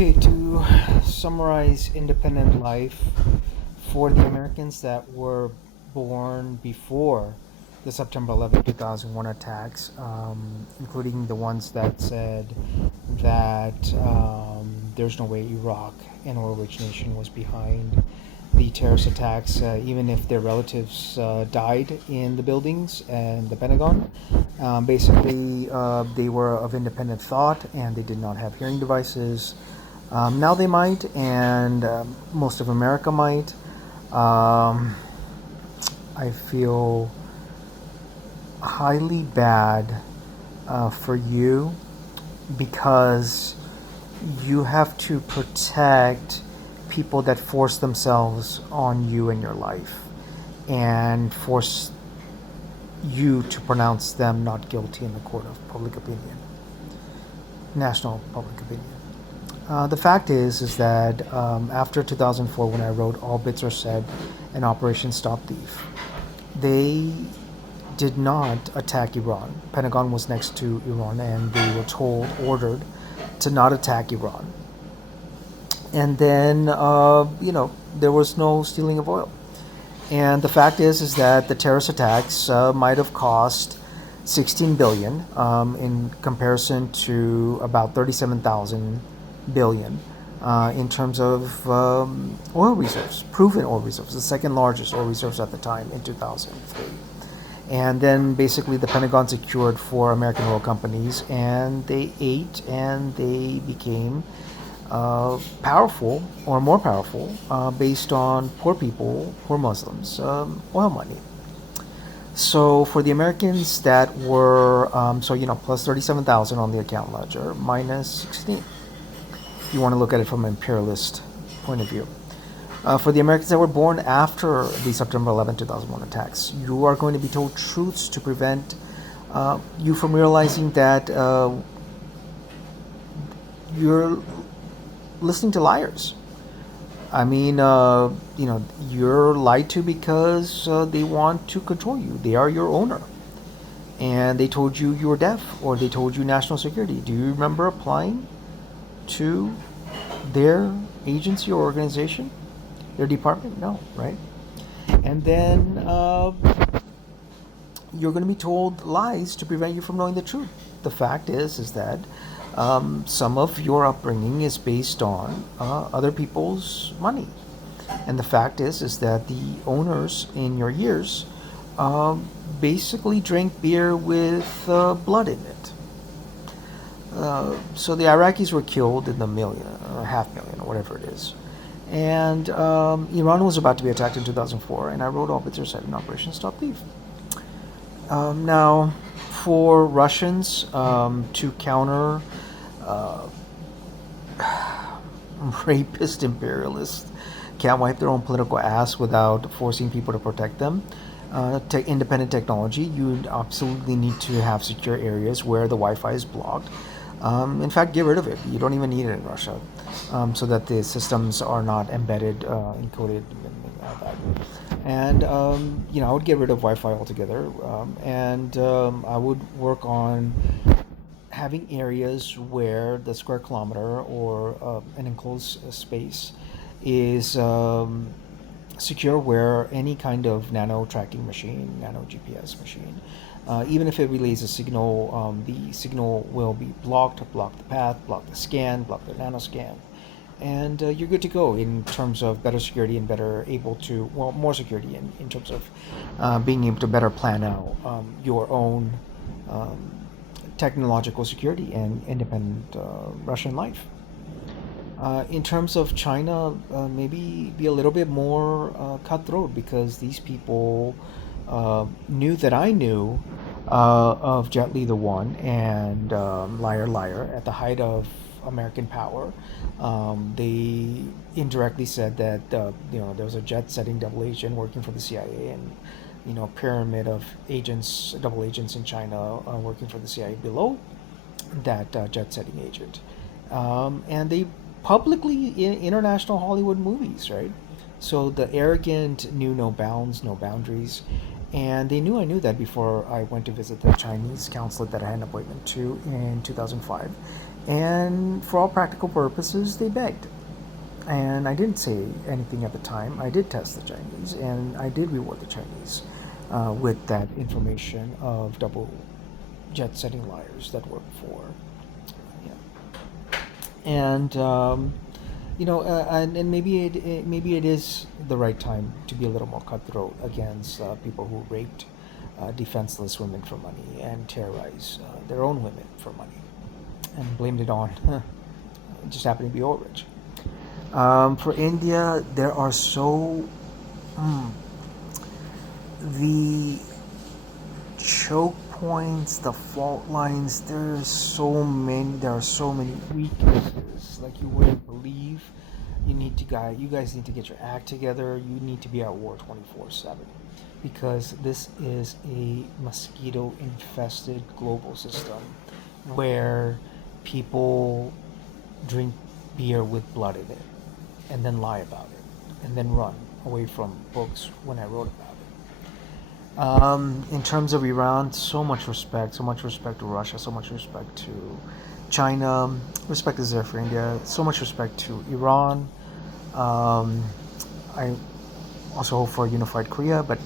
Okay, to summarize independent life for the Americans that were born before the September 11, 2001 attacks, including the ones that said that there's no way Iraq and or which nation was behind the terrorist attacks, even if their relatives died in the buildings and the Pentagon. Basically, they were of independent thought and they did not have hearing devices. Now they might, and most of America might. Um, I feel highly bad for you because you have to protect people that force themselves on you in your life and force you to pronounce them not guilty in the court of public opinion, national public opinion. The fact is that after 2004, when I wrote "All Bits Are Said" and Operation Stop Thief, they did not attack Iran. Pentagon was next to Iran, and they were ordered to not attack Iran. And then, there was no stealing of oil. And the fact is that the terrorist attacks might have cost 16 billion in comparison to about 37,000 billion in terms of oil reserves, proven oil reserves, the second largest oil reserves at the time in 2003. And then basically the Pentagon secured four American oil companies, and they ate and they became powerful or more powerful based on poor people, poor Muslims, oil money. So for the Americans that were, plus 37,000 on the account ledger, minus 16. If you want to look at it from an imperialist point of view. For the Americans that were born after the September 2001 attacks, you are going to be told truths to prevent you from realizing that you're listening to liars. I mean, you're lied to because they want to control you. They are your owner. And they told you were deaf, or they told you national security. Do you remember applying to their agency or organization, their department? No, right? And then you're going to be told lies to prevent you from knowing the truth. The fact is that some of your upbringing is based on other people's money, and the fact is that the owners in your years basically drank beer with blood in it. So the Iraqis were killed in the million, or half million, or whatever it is. And Iran was about to be attacked in 2004, and I wrote "All Bits Are Said" in Operation Stop Thief. Now, for Russians to counter rapist imperialists can't wipe their own political ass without forcing people to protect them. Independent technology, you absolutely need to have secure areas where the Wi-Fi is blocked. In fact, get rid of it. You don't even need it in Russia, so that the systems are not embedded, encoded, and all that. And I would get rid of Wi-Fi altogether, and I would work on having areas where the square kilometer or an enclosed space is secure, where any kind of nano tracking machine, nano GPS machine, even if it relays a signal, the signal will be block the path, block the scan, block the nano scan, and you're good to go in terms of better security and more security in terms of being able to better plan out your own technological security and independent Russian life. In terms of China, maybe be a little bit more cutthroat, because these people knew that I knew of Jet Li the One and Liar Liar at the height of American power. They indirectly said that there was a jet-setting double agent working for the CIA, and pyramid of agents, double agents in China working for the CIA below that jet-setting agent. And they publicly in international Hollywood movies, right? So the arrogant knew no bounds, no boundaries, and they knew I knew that before I went to visit the Chinese consulate that I had an appointment to in 2005. And for all practical purposes, they begged. And I didn't say anything at the time. I did test the Chinese, and I did reward the Chinese with that information of double jet setting liars that work for, you know, and and maybe it is the right time to be a little more cutthroat against people who raped defenseless women for money and terrorize their own women for money and blamed it on it just happened to be oil rich. For India, there are mm, the choke points, the fault lines. There's so many. There are so many weaknesses, like you wouldn't believe. You guys need to get your act together. You need to be at war 24/7, because this is a mosquito infested global system where people drink beer with blood in it and then lie about it and then run away from books when I wrote about it. In terms of Iran, so much respect to Russia, so much respect to China, respect is there for India, so much respect to Iran. Um, I also hope for a unified Korea, but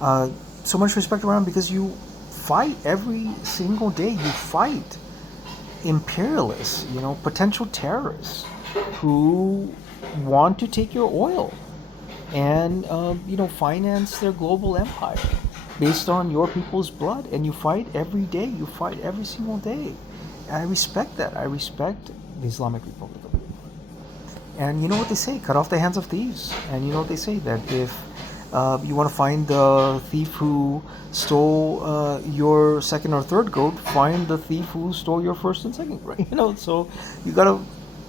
uh, so much respect around because you fight every single day. You fight imperialists, potential terrorists who want to take your oil and finance their global empire based on your people's blood. And you fight every day. You fight every single day. And I respect that. I respect the Islamic Republic of Iran. And you know what they say? Cut off the hands of thieves. And you know what they say? That if you want to find the thief who stole your second or third goat, find the thief who stole your first and second, right? So you got to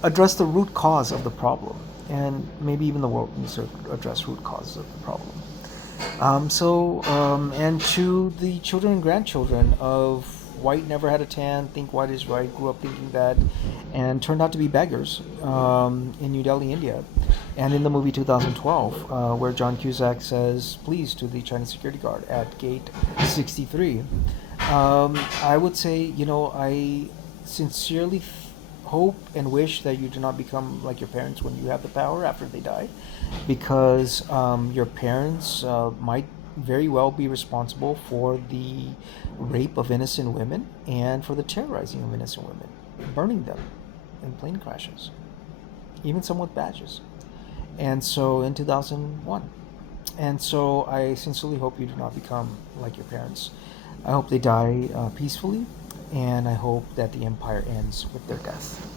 address the root cause of the problem, and maybe even the world needs to address root causes of the problem. And to the children and grandchildren of white never had a tan, think white is right, grew up thinking that, and turned out to be beggars in New Delhi, India. And in the movie 2012, where John Cusack says, please, to the Chinese security guard at gate 63, I would say, I sincerely hope and wish that you do not become like your parents when you have the power after they die, because your parents might very well be responsible for the rape of innocent women and for the terrorizing of innocent women, burning them in plane crashes, even some with badges. And so in 2001. And so I sincerely hope you do not become like your parents. I hope they die peacefully, and I hope that the empire ends with their death.